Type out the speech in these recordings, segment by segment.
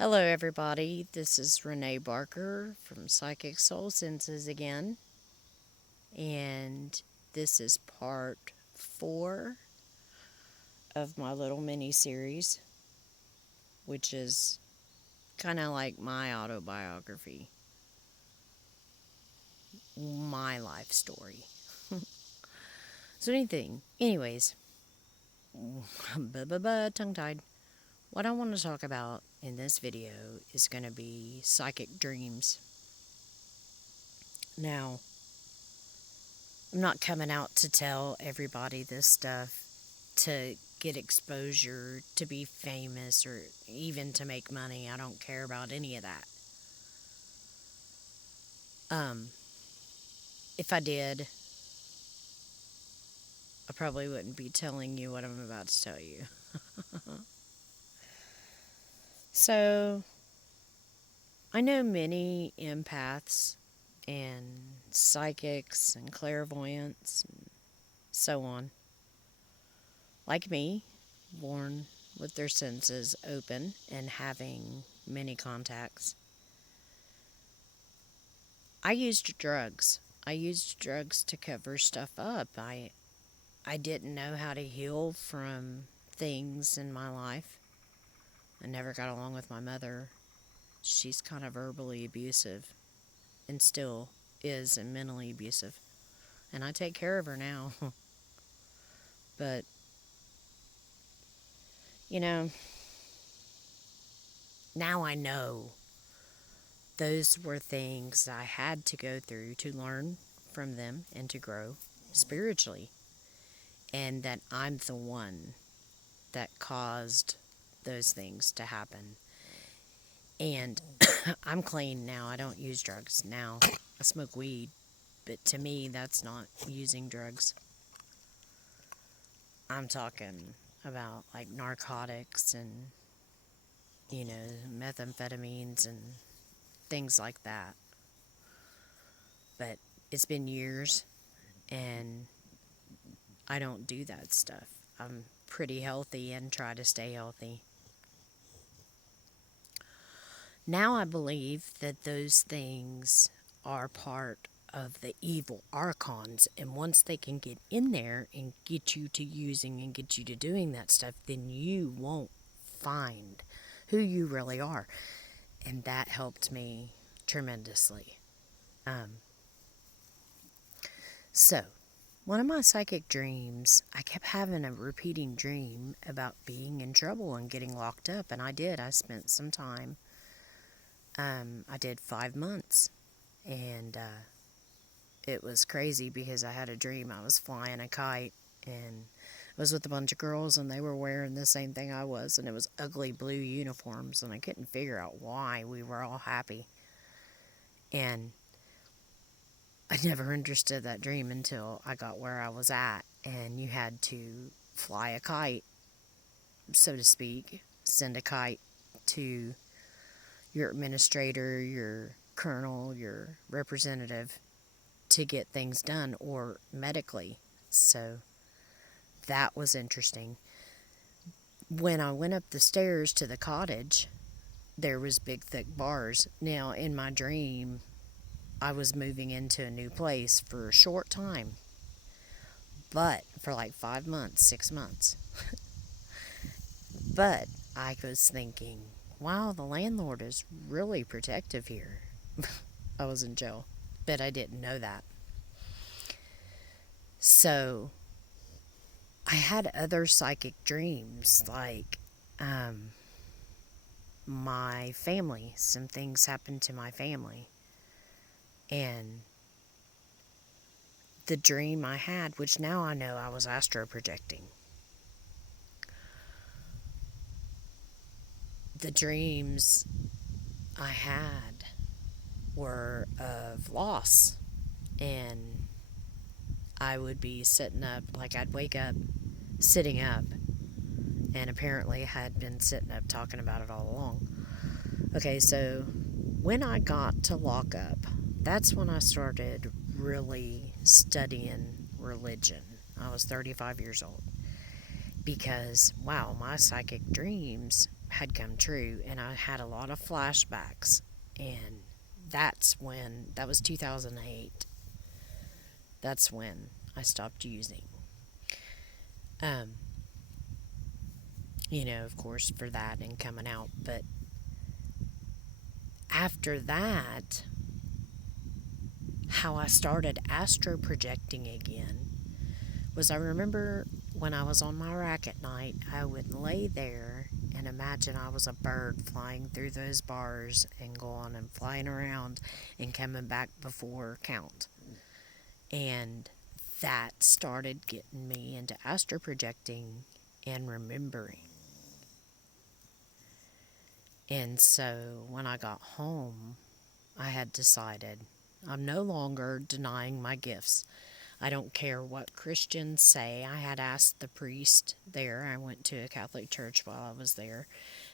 Hello, everybody. This is Renee Barker from Psychic Soul Senses again, and this is part 4 of my little mini series, which is kind of like my autobiography, my life story. Anyways, tongue tied. What I want to talk about in this video is going to be psychic dreams. Now, I'm not coming out to tell everybody this stuff to get exposure, to be famous, or even to make money. I don't care about any of that. If I did, I probably wouldn't be telling you what I'm about to tell you. So, I know many empaths and psychics and clairvoyants and so on, like me, born with their senses open and having many contacts. I used drugs. I used drugs to cover stuff up. I didn't know how to heal from things in my life. I never got along with my mother. She's kind of verbally abusive and still is and mentally abusive. And I take care of her now. But, now I know those were things I had to go through to learn from them and to grow spiritually. And that I'm the one that caused those things to happen. And I'm clean now. I don't use drugs now. I smoke weed. But to me, that's not using drugs. I'm talking about like narcotics and, methamphetamines and things like that. But it's been years and I don't do that stuff. I'm pretty healthy and try to stay healthy. Now I believe that those things are part of the evil archons, and once they can get in there and get you to using and get you to doing that stuff, then you won't find who you really are. And that helped me tremendously. So, one of my psychic dreams, I kept having a repeating dream about being in trouble and getting locked up, and I did. I spent some time. I did 5 months, and it was crazy because I had a dream I was flying a kite, and I was with a bunch of girls, and they were wearing the same thing I was, and it was ugly blue uniforms, and I couldn't figure out why we were all happy. And I never understood that dream until I got where I was at, and you had to fly a kite, so to speak, send a kite to your administrator, your colonel, your representative to get things done, or medically. So that was interesting. When I went up the stairs to the cottage, there was big thick bars. Now in my dream, I was moving into a new place for a short time, but for like 5 months, 6 months. But I was thinking, wow, the landlord is really protective here. I was in jail, but I didn't know that. So I had other psychic dreams, like my family. Some things happened to my family. And the dream I had, which now I know I was astro projecting. The dreams I had were of loss, and I would be sitting up, like I'd wake up sitting up, and apparently I had been sitting up talking about it all along. Okay, so when I got to lock up, that's when I started really studying religion. I was 35 years old. Because, wow, my psychic dreams had come true, and I had a lot of flashbacks. And that was 2008. That's when I stopped using. Um, of course, for that and coming out. But after that, how I started astro projecting again was I remember when I was on my rack at night, I would lay there and imagine I was a bird flying through those bars and going and flying around and coming back before count. And that started getting me into astro projecting and remembering. And so when I got home, I had decided I'm no longer denying my gifts. I don't care what Christians say. I had asked the priest there. I went to a Catholic church while I was there.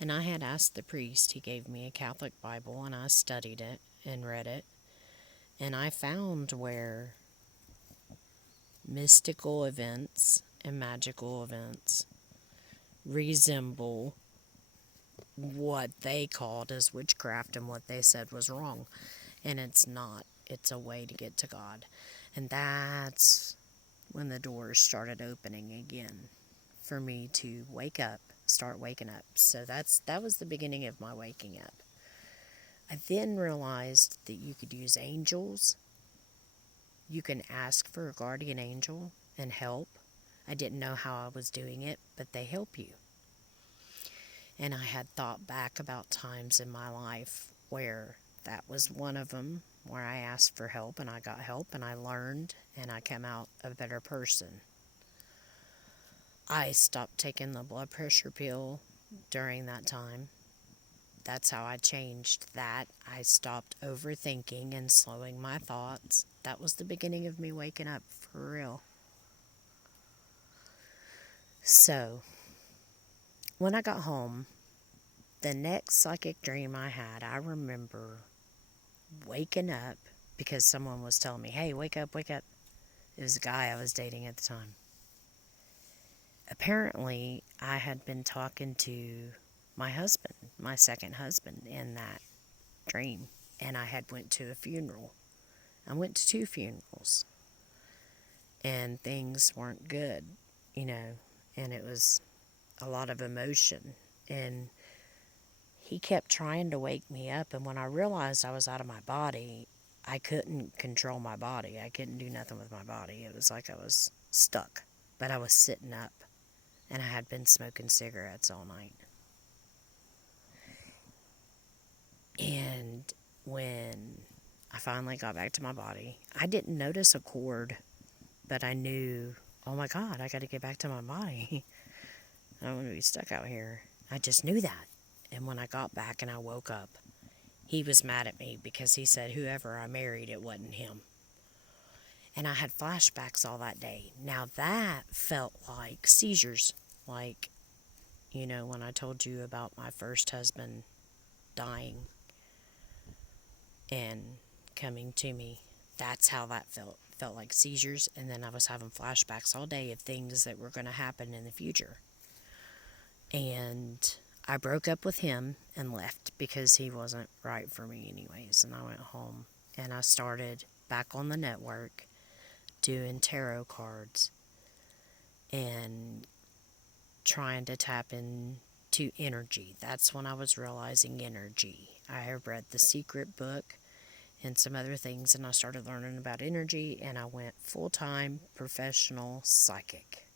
And I had asked the priest. He gave me a Catholic Bible, and I studied it and read it. And I found where mystical events and magical events resemble what they called as witchcraft and what they said was wrong. And it's not. It's a way to get to God. And that's when the doors started opening again for me to start waking up. So that was the beginning of my waking up. I then realized that you could use angels. You can ask for a guardian angel and help. I didn't know how I was doing it, but they help you. And I had thought back about times in my life where that was one of them, where I asked for help and I got help and I learned and I came out a better person. I stopped taking the blood pressure pill during that time. That's how I changed that. I stopped overthinking and slowing my thoughts. That was the beginning of me waking up for real. So, when I got home, the next psychic dream I had, I remember waking up because someone was telling me, hey, wake up, wake up. It was a guy I was dating at the time. Apparently, I had been talking to my husband, my second husband, in that dream. And I had went to a funeral. I went to 2 funerals. And things weren't good, and it was a lot of emotion. And he kept trying to wake me up, and when I realized I was out of my body, I couldn't control my body. I couldn't do nothing with my body. It was like I was stuck. But I was sitting up, and I had been smoking cigarettes all night. And when I finally got back to my body, I didn't notice a cord, but I knew, oh my God, I got to get back to my body. I don't want to be stuck out here. I just knew that. And when I got back and I woke up, he was mad at me because he said whoever I married, it wasn't him. And I had flashbacks all that day. Now that felt like seizures. Like, when I told you about my first husband dying and coming to me, that's how that felt. Felt like seizures. And then I was having flashbacks all day of things that were going to happen in the future. And I broke up with him and left because he wasn't right for me anyways. And I went home and I started back on the network doing tarot cards and trying to tap into energy. That's when I was realizing energy. I had read The Secret book and some other things, and I started learning about energy, and I went full-time professional psychic.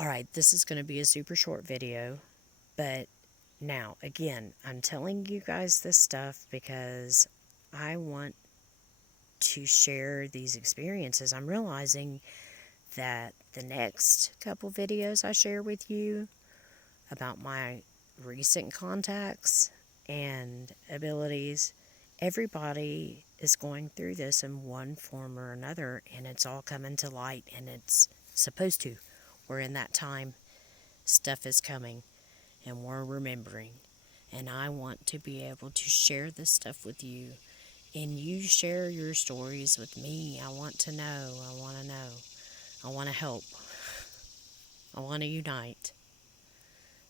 Alright, this is going to be a super short video, but now, again, I'm telling you guys this stuff because I want to share these experiences. I'm realizing that the next couple videos I share with you about my recent contacts and abilities, everybody is going through this in one form or another, and it's all coming to light, and it's supposed to. We're in that time, stuff is coming, and we're remembering. And I want to be able to share this stuff with you, and you share your stories with me. I want to know. I want to know. I want to help. I want to unite.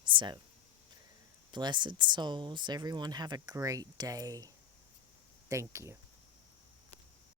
So, Blessed souls, everyone have a great day. Thank you.